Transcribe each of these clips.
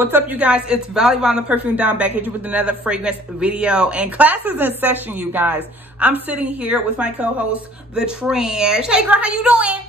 What's up, you guys? It's Vallivon The Perfume Don back at you with another fragrance video, and class is in session, you guys. I'm sitting here with my co-host, The Trash. Hey girl, how you doing?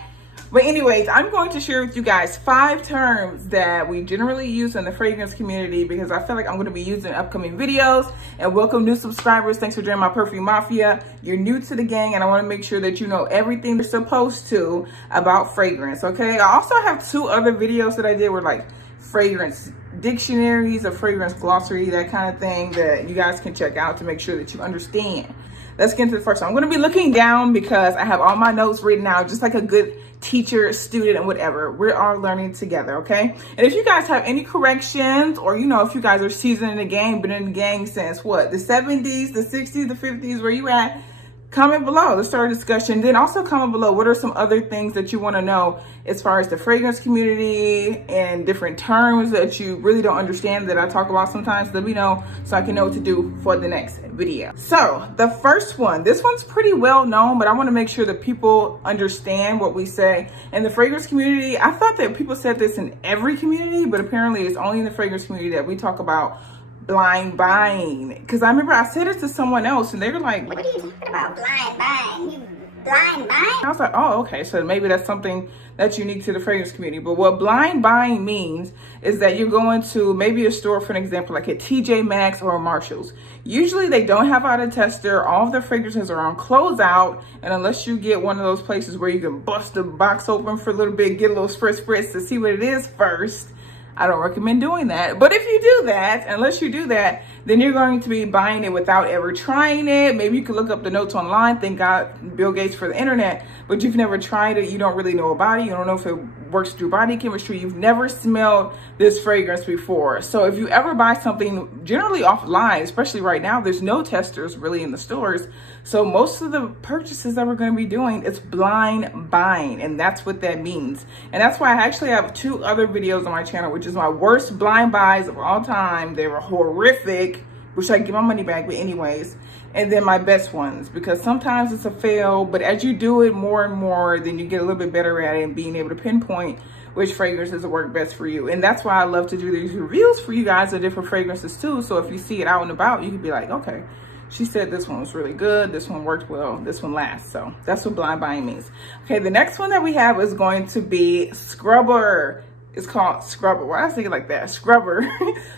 But anyways, I'm going to share with you guys 5 terms that we generally use in the fragrance community because I feel like I'm going to be using upcoming videos. And welcome new subscribers. Thanks for joining my Perfume Mafia. You're new to the gang and I want to make sure that you know everything you're supposed to about fragrance, okay? I also have 2 other videos that I did with like fragrance dictionaries, a fragrance glossary, that kind of thing that you guys can check out to make sure that you understand. Let's get into the first one. I'm going to be looking down because I have all my notes written out just like a good teacher, student, and whatever. We're all learning together, okay? And if you guys have any corrections, or you know, if you guys are seasoned in the game, been in the game since what, the 70s, the 60s, the 50s, where you at, comment below. Let's start a discussion. Then also comment below what are some other things that you want to know as far as the fragrance community and different terms that you really don't understand that I talk about sometimes. Let me know so I can know what to do for the next video. So the first one, this one's pretty well known, but I want to make sure that people understand what we say in the fragrance community. I thought that people said this in every community, but apparently it's only in the fragrance community that we talk about blind buying. Because I remember I said it to someone else and they were like, what are you talking about, blind buying? You blind buying? I was like, oh, okay, so maybe that's something that's unique to the fragrance community. But what blind buying means is that you're going to maybe a store, for an example, like a TJ Maxx or a Marshalls. Usually they don't have out a tester. All of their fragrances are on closeout, and unless you get one of those places where you can bust the box open for a little bit, get a little spritz to see what it is first, I don't recommend doing that. But if you do that, unless you do that, then you're going to be buying it without ever trying it. Maybe you can look up the notes online. Thank God, Bill Gates, for the internet. But you've never tried it. You don't really know about it. You don't know if it works through body chemistry. You've never smelled this fragrance before. So if you ever buy something generally offline, especially right now, there's no testers really in the stores. So most of the purchases that we're going to be doing is blind buying. And that's what that means. And that's why I actually have 2 other videos on my channel, which is my worst blind buys of all time. They were horrific, which I get my money back, but anyways. And then my best ones, because sometimes it's a fail, but as you do it more and more, then you get a little bit better at it and being able to pinpoint which fragrances work best for you. And that's why I love to do these reviews for you guys of different fragrances too. So if you see it out and about, you can be like, okay, she said this one was really good, this one worked well, this one lasts. So that's what blind buying means. Okay, the next one that we have is going to be scrubber. It's called scrubber. Why did I say it like that? Scrubber.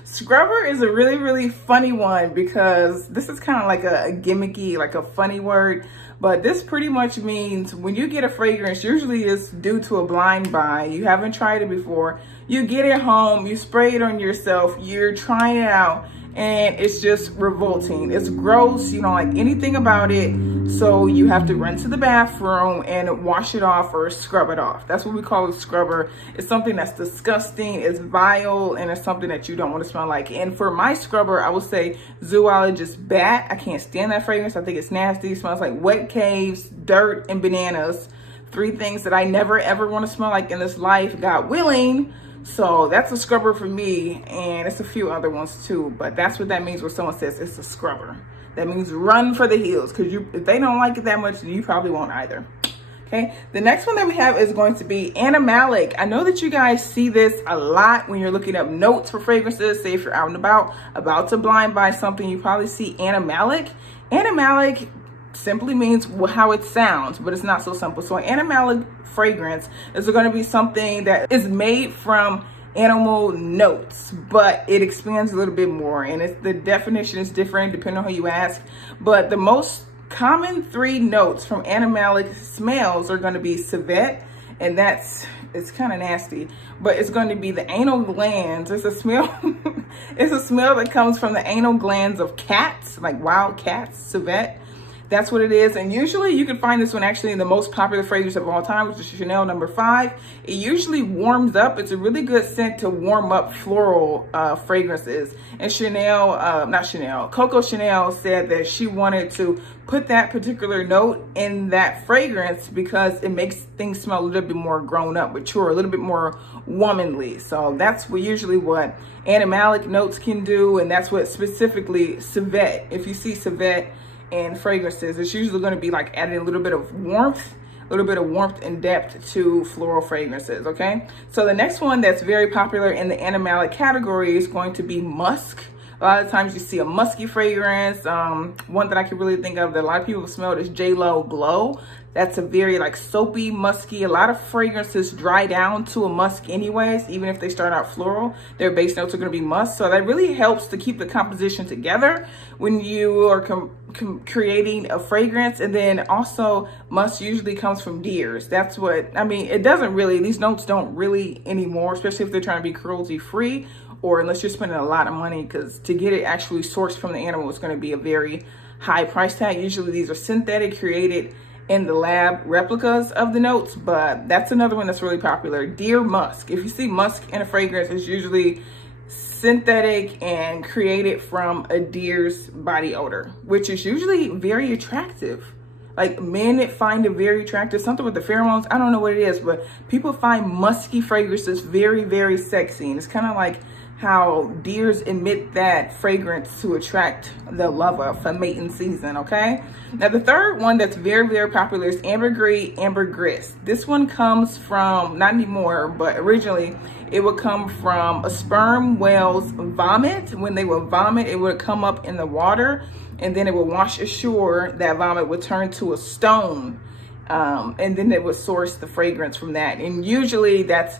Scrubber is a really, really funny one because this is kind of like a gimmicky, like a funny word. But this pretty much means when you get a fragrance, usually it's due to a blind buy. You haven't tried it before. You get it home, you spray it on yourself, you're trying it out, and it's just revolting. It's gross. You don't like anything about it. So you have to run to the bathroom and wash it off or scrub it off. That's what we call a scrubber. It's something that's disgusting, it's vile, and it's something that you don't want to smell like. And for my scrubber, I would say Zoologist Bat. I can't stand that fragrance. I think it's nasty. It smells like wet caves, dirt, and bananas. 3 things that I never ever want to smell like in this life, God willing. So that's a scrubber for me, and it's a few other ones too, but that's what that means when someone says it's a scrubber. That means run for the hills, because if they don't like it that much, then you probably won't either. Okay, the next one that we have is going to be animalic. I know that you guys see this a lot when you're looking up notes for fragrances. Say if you're out and about to blind buy something, you probably see animalic. Animalic simply means how it sounds, but it's not so simple. So an animalic fragrance is going to be something that is made from animal notes, but it expands a little bit more, and the definition is different depending on who you ask. But the most common 3 notes from animalic smells are going to be civet, and it's kind of nasty, but it's going to be the anal glands. It's a smell it's a smell that comes from the anal glands of cats, like wild cats, civet. That's what it is. And usually you can find this one actually in the most popular fragrance of all time, which is Chanel No. 5. It usually warms up. It's a really good scent to warm up floral fragrances. And Coco Chanel said that she wanted to put that particular note in that fragrance because it makes things smell a little bit more grown up, mature, a little bit more womanly. So that's usually what animalic notes can do. And that's what specifically civet, if you see civet in fragrances, it's usually going to be like adding a little bit of warmth a little bit of warmth and depth to floral fragrances, okay? So the next one that's very popular in the animalic category is going to be musk. A lot of times you see a musky fragrance. One that I can really think of that a lot of people smell is J.Lo Glow. That's a very like soapy, musky. A lot of fragrances dry down to a musk anyways. Even if they start out floral, their base notes are going to be musk. So that really helps to keep the composition together when you are creating a fragrance. And then also musk usually comes from deers. That's what, I mean, it doesn't really, these notes don't really anymore, especially if they're trying to be cruelty free, or unless you're spending a lot of money, because to get it actually sourced from the animal is going to be a very high price tag. Usually these are synthetic, created in the lab replicas of the notes, but that's another one that's really popular. Deer musk. If you see musk in a fragrance, it's usually synthetic and created from a deer's body odor, which is usually very attractive. Like men find it very attractive, something with the pheromones. I don't know what it is, but people find musky fragrances very, very sexy. And it's kind of like how deers emit that fragrance to attract the lover for mating season, okay? Now the third one that's very, very popular is ambergris. This one comes from, not anymore, but originally it would come from a sperm whale's vomit. When they would vomit, it would come up in the water and then it would wash ashore. That vomit would turn to a stone, and then it would source the fragrance from that. And usually that's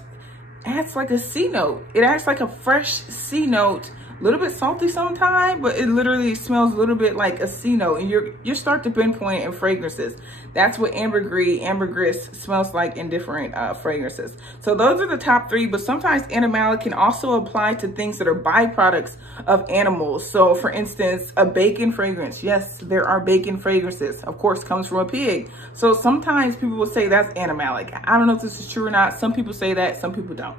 adds like a C note. It acts like a fresh C note, a little bit salty sometimes, but it literally smells a little bit like a C note. And you start to pinpoint in fragrances. That's what ambergris smells like in different fragrances. So those are the top three, but sometimes animalic can also apply to things that are byproducts of animals. So for instance, a bacon fragrance. Yes, there are bacon fragrances. Of course, comes from a pig. So sometimes people will say that's animalic. I don't know if this is true or not. Some people say that, some people don't.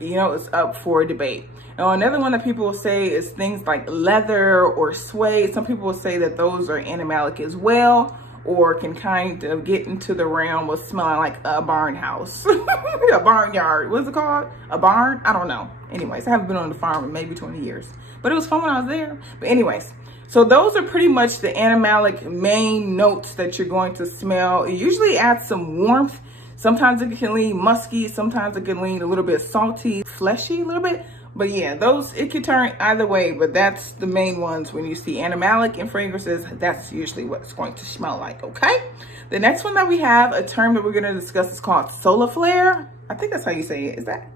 You know, it's up for debate. Now, another one that people will say is things like leather or suede. Some people will say that those are animalic as well, or can kind of get into the realm of smelling like a barn house, a barnyard. What's it called? A barn? I don't know. Anyways, I haven't been on the farm in maybe 20 years, but it was fun when I was there. But anyways, so those are pretty much the animalic main notes that you're going to smell. It usually adds some warmth. Sometimes it can lean musky. Sometimes it can lean a little bit salty, fleshy a little bit. But yeah, those, it can turn either way, but that's the main ones. When you see animalic in fragrances, that's usually what it's going to smell like, okay? The next one that we have, a term that we're going to discuss, is called soliflare. I think that's how you say it. Is that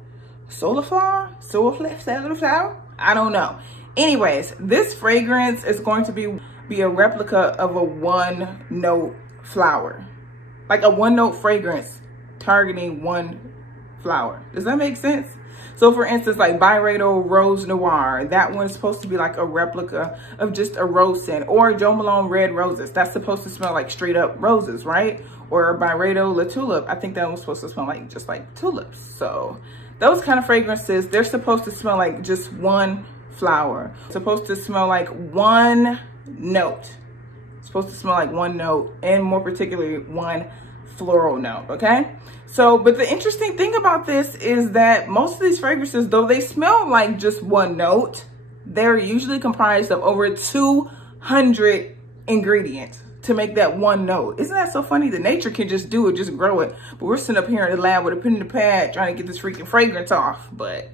soliflore? Soliflare? I don't know. Anyways, this fragrance is going to be a replica of a one-note flower. Like a one-note fragrance targeting one flower. Does that make sense? So for instance, like Byredo Rose Noir, that one's supposed to be like a replica of just a rose scent. Or Jo Malone Red Roses, that's supposed to smell like straight up roses, right? Or Byredo La Tulip, I think that one's supposed to smell like just like tulips. So those kind of fragrances, they're supposed to smell like just one flower. It's supposed to smell like one note. It's supposed to smell like one note, and more particularly one floral note, okay? So, but the interesting thing about this is that most of these fragrances, though they smell like just one note, they're usually comprised of over 200 ingredients to make that one note. Isn't that so funny that nature can just do it, just grow it? But we're sitting up here in the lab with a pen and a pad trying to get this freaking fragrance off. But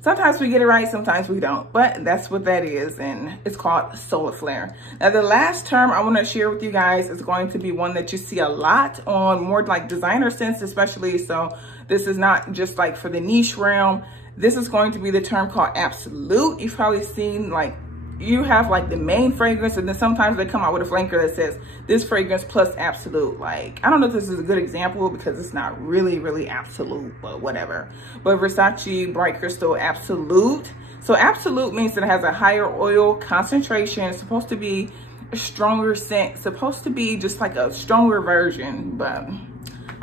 sometimes we get it right, sometimes we don't. But that's what that is, and it's called soliflare. Now, the last term I want to share with you guys is going to be one that you see a lot on more like designer scents, especially. So this is not just like for the niche realm. This is going to be the term called absolute. You've probably seen like, you have like the main fragrance, and then sometimes they come out with a flanker that says this fragrance plus absolute. Like, I don't know if this is a good example because it's not really absolute, but whatever. But Versace Bright Crystal Absolute. So absolute means that it has a higher oil concentration. It's supposed to be a stronger scent, supposed to be just like a stronger version, but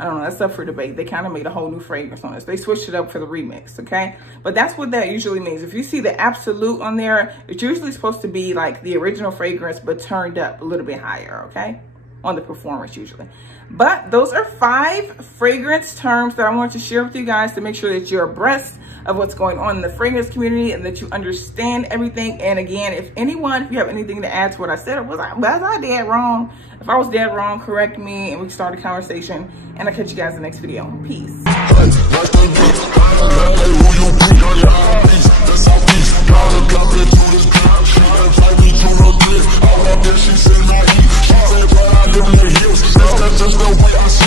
I don't know, that's up for debate. They kind of made a whole new fragrance on this. They switched it up for the remix, okay? But that's what that usually means. If you see the absolute on there, it's usually supposed to be like the original fragrance, but turned up a little bit higher, okay? on the performance usually. But those are 5 fragrance terms that I want to share with you guys to make sure that you're abreast of what's going on in the fragrance community and that you understand everything. And again, if you have anything to add to what I said, or was I dead wrong? If I was dead wrong, correct me and we start a conversation. And I'll catch you guys in the next video. Peace.